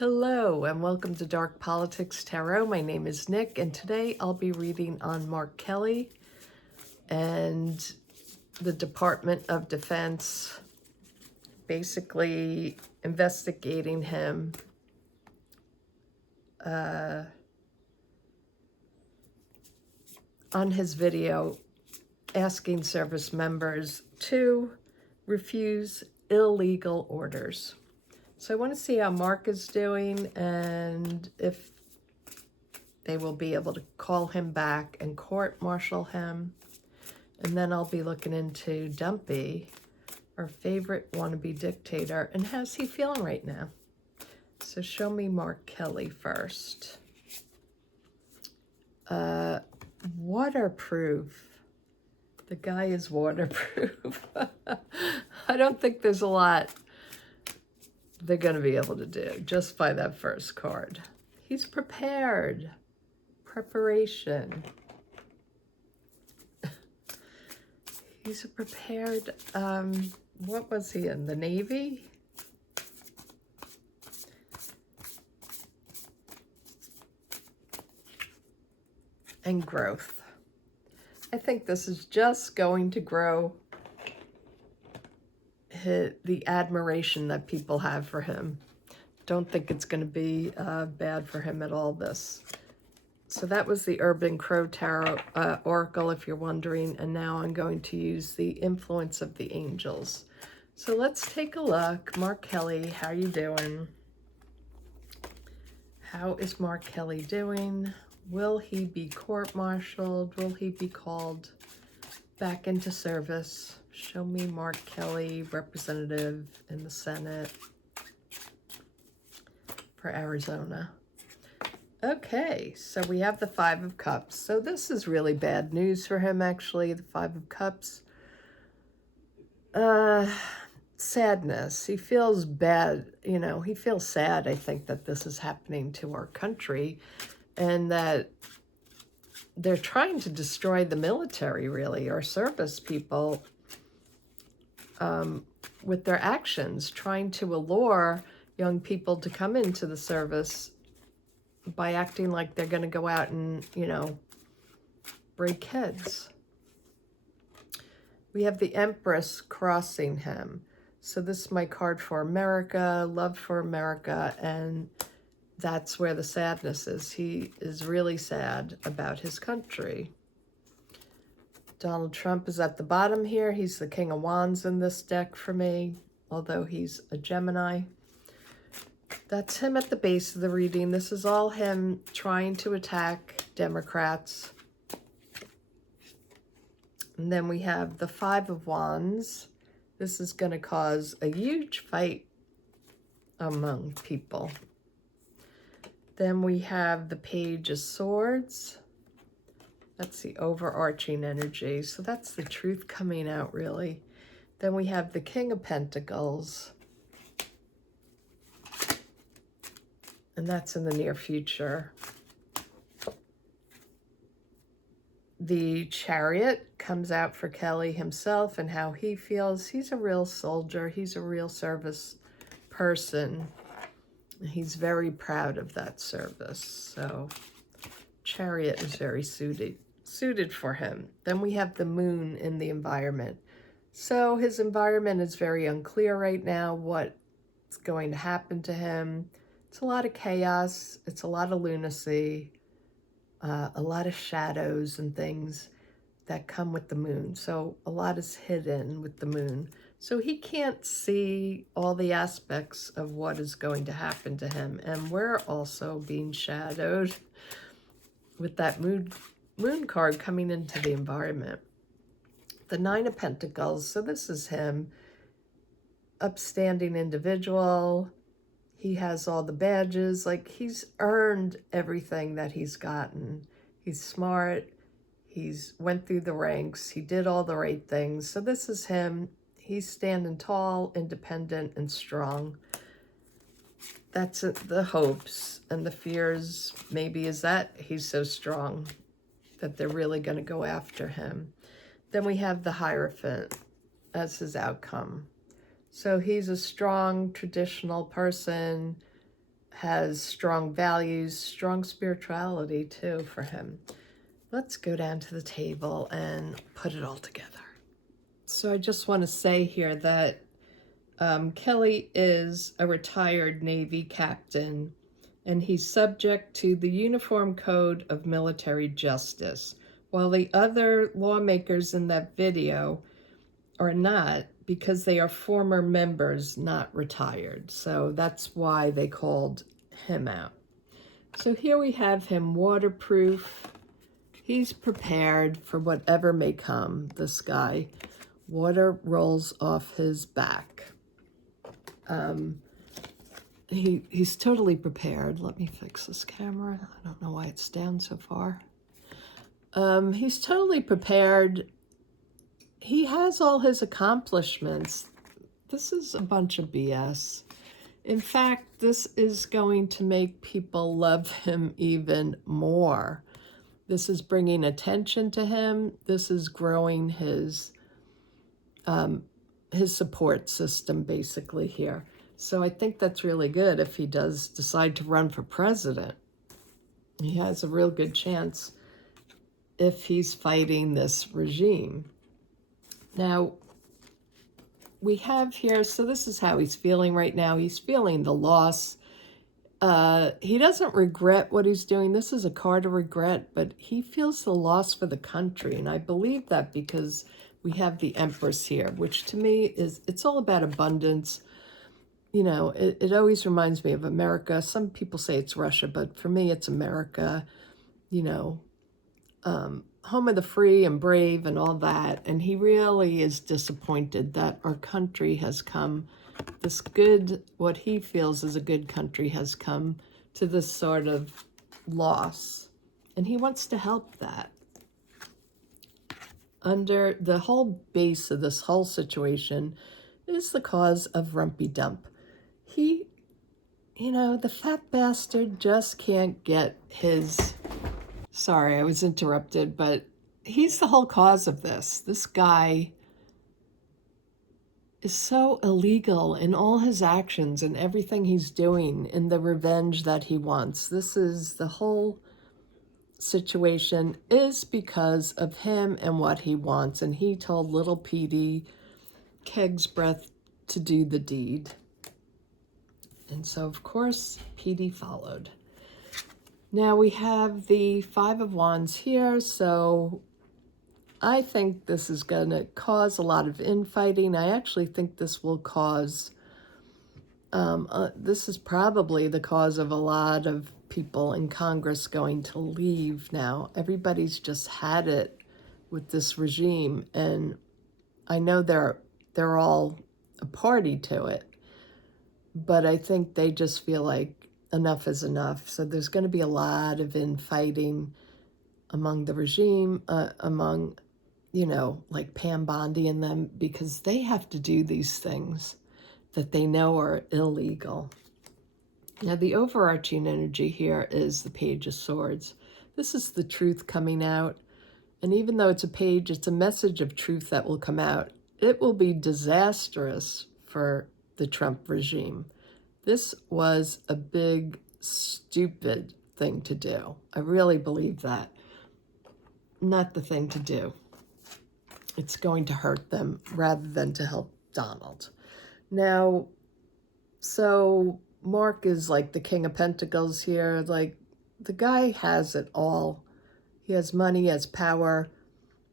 Hello and welcome to Dark Politics Tarot. My name is Nick and today I'll be reading on Mark Kelly and the Department of Defense basically investigating him on his video asking service members to refuse illegal orders. So I want to see how Mark is doing and if they will be able to call him back and court-martial him. And then I'll be looking into Dumpy, our favorite wannabe dictator, and how's he feeling right now? So show me Mark Kelly first. Waterproof. The guy is waterproof. I don't think there's a lot they're going to be able to do just by that first card. He's prepared. Preparation. He's a prepared, what was he in? The Navy? And growth. I think this is just going to grow the admiration that people have for him. Don't think it's going to be bad for him at all, this. So that was the Urban Crow Tarot Oracle, if you're wondering, and now I'm going to use the Influence of the Angels. So let's take a look. Mark Kelly, how you doing? How is Mark Kelly doing? Will he be court-martialed? Will he be called back into service? Show me Mark Kelly, representative in the Senate for Arizona. Okay, so we have the Five of Cups. So this is really bad news for him, actually, the Five of Cups. Sadness. He feels bad, you know, he feels sad, I think, that this is happening to our country and that they're trying to destroy the military, really, our service people, with their actions, trying to allure young people to come into the service by acting like they're going to go out and, you know, break heads. We have the Empress crossing him. So this is my card for America, love for America, and that's where the sadness is. He is really sad about his country. Donald Trump is at the bottom here. He's the King of Wands in this deck for me, although he's a Gemini. That's him at the base of the reading. This is all him trying to attack Democrats. And then we have the Five of Wands. This is going to cause a huge fight among people. Then we have the Page of Swords. That's the overarching energy. So that's the truth coming out, really. Then we have the King of Pentacles. And that's in the near future. The Chariot comes out for Kelly himself and how he feels. He's a real soldier. He's a real service person. He's very proud of that service. So Chariot is very suited for him. Then we have the Moon in the environment. So his environment is very unclear right now, what's going to happen to him. It's a lot of chaos. It's a lot of lunacy, a lot of shadows and things that come with the moon. So a lot is hidden with the moon. So he can't see all the aspects of what is going to happen to him. And we're also being shadowed with that moon card coming into the environment. The Nine of Pentacles. So this is him, upstanding individual. He has all the badges, like he's earned everything that he's gotten. He's smart, he's went through the ranks, he did all the right things. So this is him. He's standing tall, independent, and strong. That's the hopes and the fears maybe is that he's so strong that they're really going to go after him. Then we have the Hierophant as his outcome. So he's a strong, traditional person, has strong values, strong spirituality too for him. Let's go down to the table and put it all together. So I just want to say here that Kelly is a retired Navy captain, and he's subject to the Uniform Code of Military Justice, while the other lawmakers in that video are not, because they are former members, not retired. So that's why they called him out. So here we have him waterproof. He's prepared for whatever may come, this guy. Water rolls off his back. He's totally prepared. Let me fix this camera. I don't know why it's down so far. He's totally prepared. He has all his accomplishments. This is a bunch of BS. In fact, this is going to make people love him even more. This is bringing attention to him. This is growing his support system basically here. So I think that's really good if he does decide to run for president. He has a real good chance if he's fighting this regime. Now, we have here, so this is how he's feeling right now. He's feeling the loss. He doesn't regret what he's doing. This is a card of regret, but he feels the loss for the country. And I believe that because we have the Empress here, which to me is, it's all about abundance. You know, it always reminds me of America. Some people say it's Russia, but for me, it's America, you know, home of the free and brave and all that. And he really is disappointed that our country has come, this good, what he feels is a good country has come to this sort of loss. And he wants to help that. Under the whole base of this whole situation is the cause of Rumpy Dump. He, you know, the fat bastard just can't get his... Sorry, I was interrupted, but he's the whole cause of this. This guy is so illegal in all his actions and everything he's doing in the revenge that he wants. This is the whole situation is because of him and what he wants. And he told little Petey, Keg's breath, to do the deed. And so, of course, Petey followed. Now we have the Five of Wands here, so I think this is going to cause a lot of infighting. I actually think this will cause, this is probably the cause of a lot of people in Congress going to leave now. Everybody's just had it with this regime, and I know they're all a party to it, but I think they just feel like enough is enough. So there's going to be a lot of infighting among the regime, among, you know, like Pam Bondi and them, because they have to do these things that they know are illegal. Now, the overarching energy here is the Page of Swords. This is the truth coming out. And even though it's a page, it's a message of truth that will come out. It will be disastrous for the Trump regime. This was a big, stupid thing to do. I really believe that. Not the thing to do. It's going to hurt them rather than to help Donald. Now, so Mark is like the King of Pentacles here. Like, the guy has it all. He has money, he has power,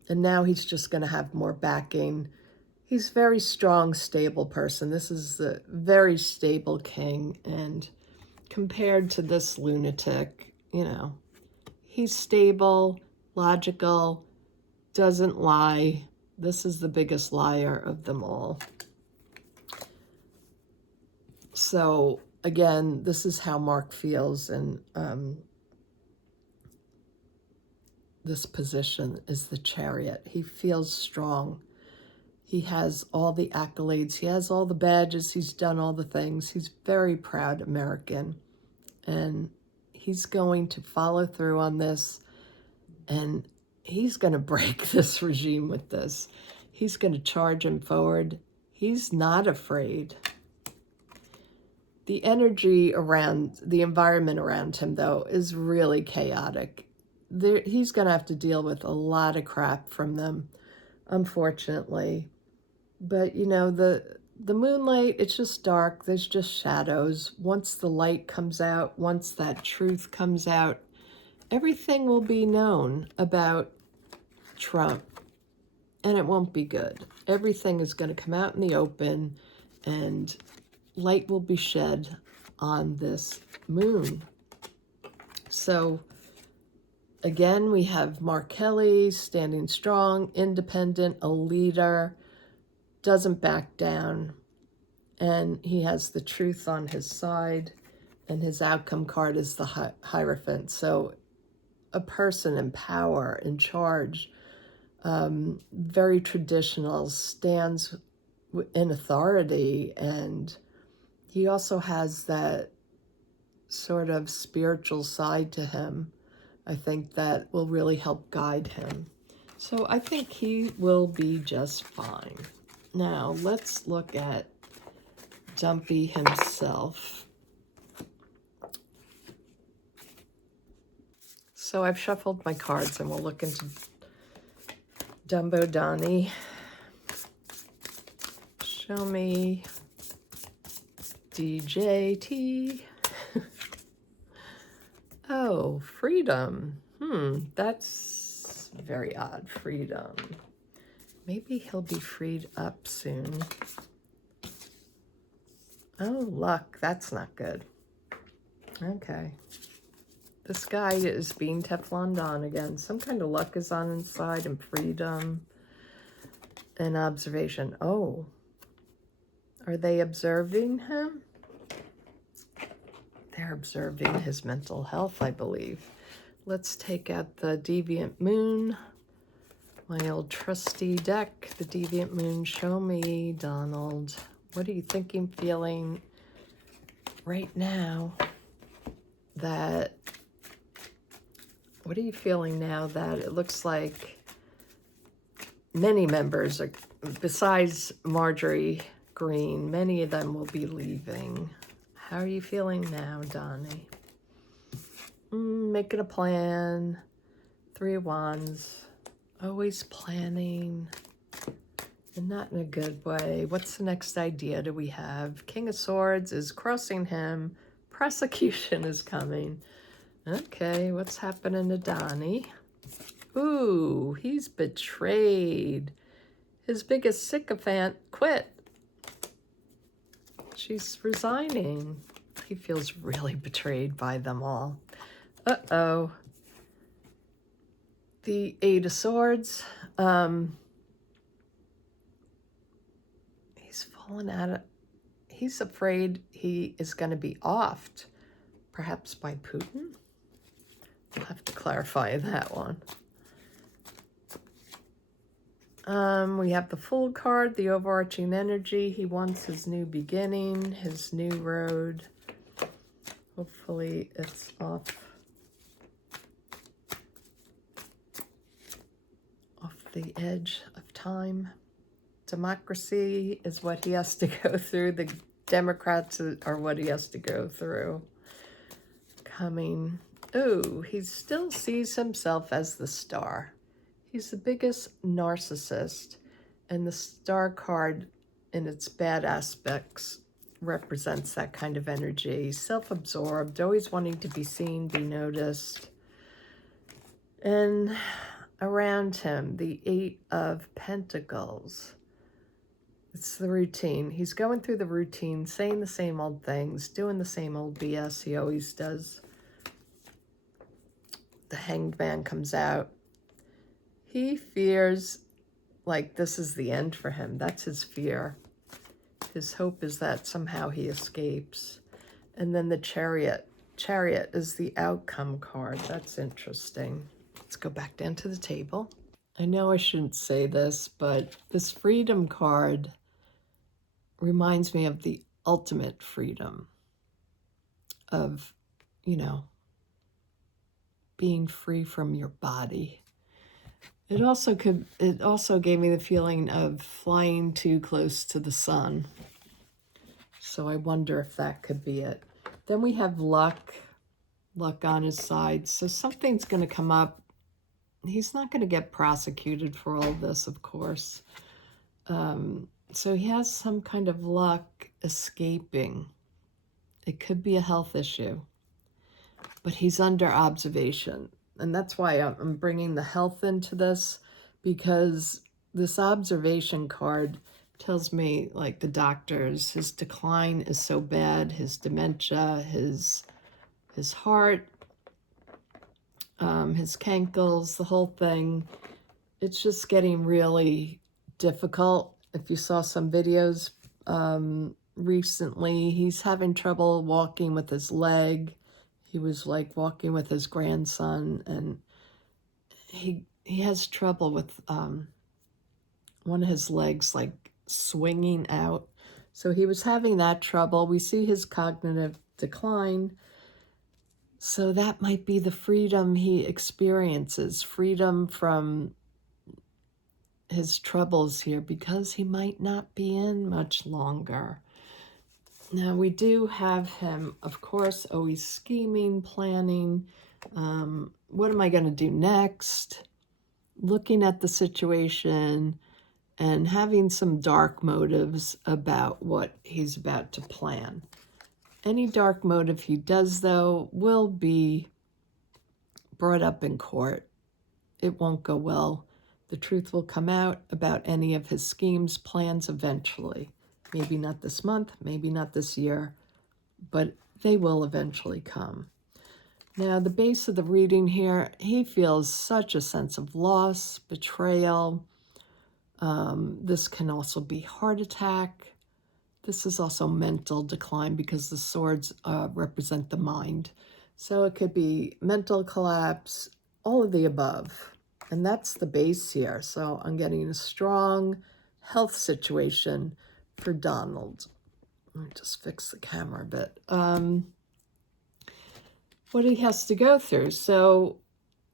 and now he's just going to have more backing. He's a very strong, stable person. This is the very stable king, and compared to this lunatic, you know, he's stable, logical, doesn't lie. This is the biggest liar of them all. So, again, this is how Mark feels, and this position is the Chariot. He feels strong. He has all the accolades. He has all the badges. He's done all the things. He's very proud American. And he's going to follow through on this. And he's going to break this regime with this. He's going to charge him forward. He's not afraid. The energy around, the environment around him, though, is really chaotic. He's going to have to deal with a lot of crap from them, unfortunately. But, you know, the moonlight, it's just dark. There's just shadows. Once the light comes out, once that truth comes out, everything will be known about Trump. And it won't be good. Everything is going to come out in the open, and light will be shed on this moon. So, again, we have Mark Kelly standing strong, independent, a leader, doesn't back down, and he has the truth on his side, and his outcome card is the Hierophant. So, a person in power, in charge, very traditional, stands in authority, and he also has that sort of spiritual side to him, I think, that will really help guide him. So I think he will be just fine. Now let's look at Dumpy himself. So I've shuffled my cards, and we'll look into Dumbo Donnie. Show me DJT. Oh, freedom. That's very odd. Freedom. Maybe he'll be freed up soon. Oh, luck. That's not good. Okay. This guy is being Teflon Don again. Some kind of luck is on inside, and freedom and observation. Oh. Are they observing him? They're observing his mental health, I believe. Let's take out the Deviant Moon. My old trusty deck, the Deviant Moon. Show me, Donald. What are you thinking, feeling right now that... What are you feeling now that it looks like many members, are, besides Marjorie Green, many of them will be leaving? How are you feeling now, Donnie? Making a plan. 3 of Wands. Always planning. And not in a good way. What's the next idea do we have? King of Swords is crossing him. Prosecution is coming. Okay, what's happening to Donnie? Ooh, he's betrayed. His biggest sycophant quit. She's resigning. He feels really betrayed by them all. Uh-oh. The 8 of Swords. He's fallen out of... He's afraid he is going to be offed. Perhaps by Putin? We'll have to clarify that one. We have the Fool card, the overarching energy. He wants his new beginning, his new road. Hopefully it's off the edge of time. Democracy is what he has to go through. The Democrats are what he has to go through. Coming. Oh, he still sees himself as the Star. He's the biggest narcissist, and the Star card in its bad aspects represents that kind of energy. Self-absorbed, always wanting to be seen, be noticed. And around him, the 8 of Pentacles. It's the routine. He's going through the routine, saying the same old things, doing the same old BS he always does. The Hanged Man comes out. He fears like this is the end for him. That's his fear. His hope is that somehow he escapes. And then the Chariot. Chariot is the outcome card. That's interesting. Let's go back down to the table. I know I shouldn't say this, but this freedom card reminds me of the ultimate freedom of, you know, being free from your body. It also gave me the feeling of flying too close to the sun. So I wonder if that could be it. Then we have luck on his side. So something's going to come up. He's not going to get prosecuted for all this, of course. So he has some kind of luck escaping. It could be a health issue, but he's under observation. And that's why I'm bringing the health into this, because this observation card tells me, like the doctors, his decline is so bad, his dementia, his heart, his cankles, the whole thing. It's just getting really difficult. If you saw some videos recently, he's having trouble walking with his leg. He was like walking with his grandson, and he has trouble with one of his legs like swinging out. So he was having that trouble. We see his cognitive decline. So that might be the freedom he experiences, freedom from his troubles here, because he might not be in much longer. Now, we do have him, of course, always scheming, planning. What am I going to do next? Looking at the situation and having some dark motives about what he's about to plan. Any dark motive he does, though, will be brought up in court. It won't go well. The truth will come out about any of his schemes, plans eventually. Maybe not this month, maybe not this year, but they will eventually come. Now, the base of the reading here, he feels such a sense of loss, betrayal. This can also be heart attack. This is also mental decline, because the swords represent the mind. So it could be mental collapse, all of the above. And that's the base here. So I'm getting a strong health situation for Donald. Let me just fix the camera a bit. What he has to go through. So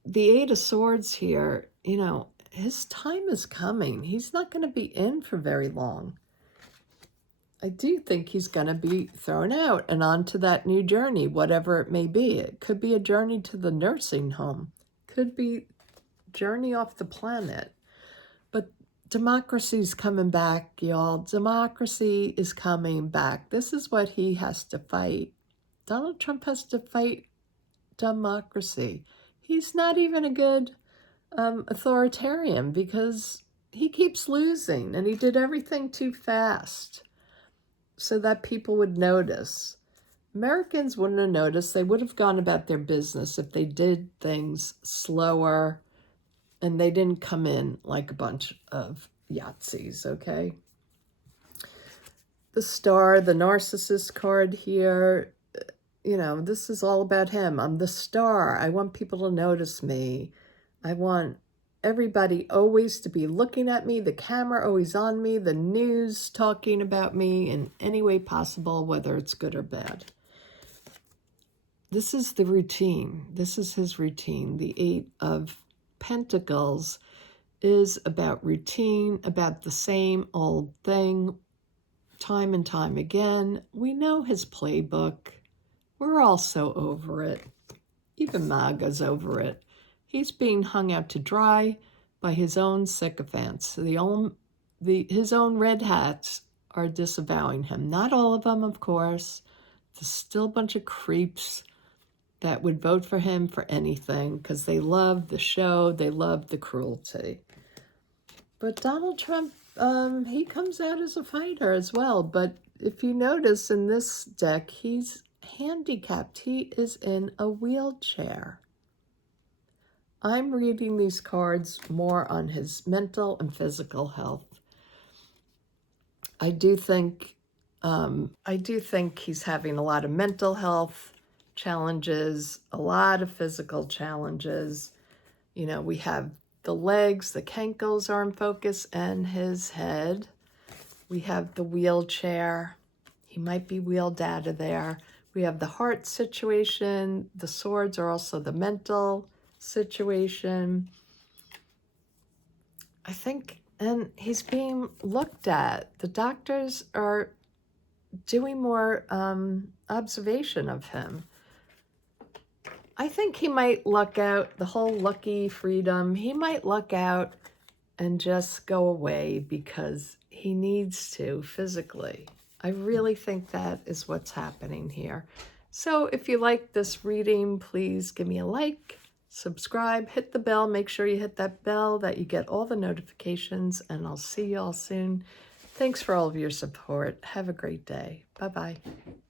the Eight of Swords here, you know, his time is coming. He's not going to be in for very long. I do think he's going to be thrown out and onto that new journey, whatever it may be. It could be a journey to the nursing home. Could be journey off the planet. But democracy's coming back, y'all. Democracy is coming back. This is what he has to fight. Donald Trump has to fight democracy. He's not even a good authoritarian, because he keeps losing, and he did everything too fast so that people would notice. Americans wouldn't have noticed. They would have gone about their business if they did things slower and they didn't come in like a bunch of Yahtzees, okay? The Star, the narcissist card here, you know, this is all about him. I'm the star. I want people to notice me. I want everybody always to be looking at me, the camera always on me, the news talking about me in any way possible, whether it's good or bad. This is the routine. This is his routine. The Eight of Pentacles is about routine, about the same old thing, time and time again. We know his playbook. We're all so over it. Even MAGA's over it. He's being hung out to dry by his own sycophants. His own red hats are disavowing him. Not all of them, of course. There's still a bunch of creeps that would vote for him for anything, because they love the show, they love the cruelty. But Donald Trump, he comes out as a fighter as well. But if you notice in this deck, he's handicapped. He is in a wheelchair. I'm reading these cards more on his mental and physical health. I do think he's having a lot of mental health challenges, a lot of physical challenges. You know, we have the legs, the cankles are in focus, and his head. We have the wheelchair. He might be wheeled out of there. We have the heart situation. The swords are also the mental situation. I think, and he's being looked at. The doctors are doing more observation of him. I think he might luck out, the whole lucky freedom, he might luck out and just go away because he needs to physically. I really think that is what's happening here. So if you like this reading, please give me a like, subscribe, hit the bell. Make sure you hit that bell that you get all the notifications, and I'll see you all soon. Thanks for all of your support. Have a great day. Bye-bye.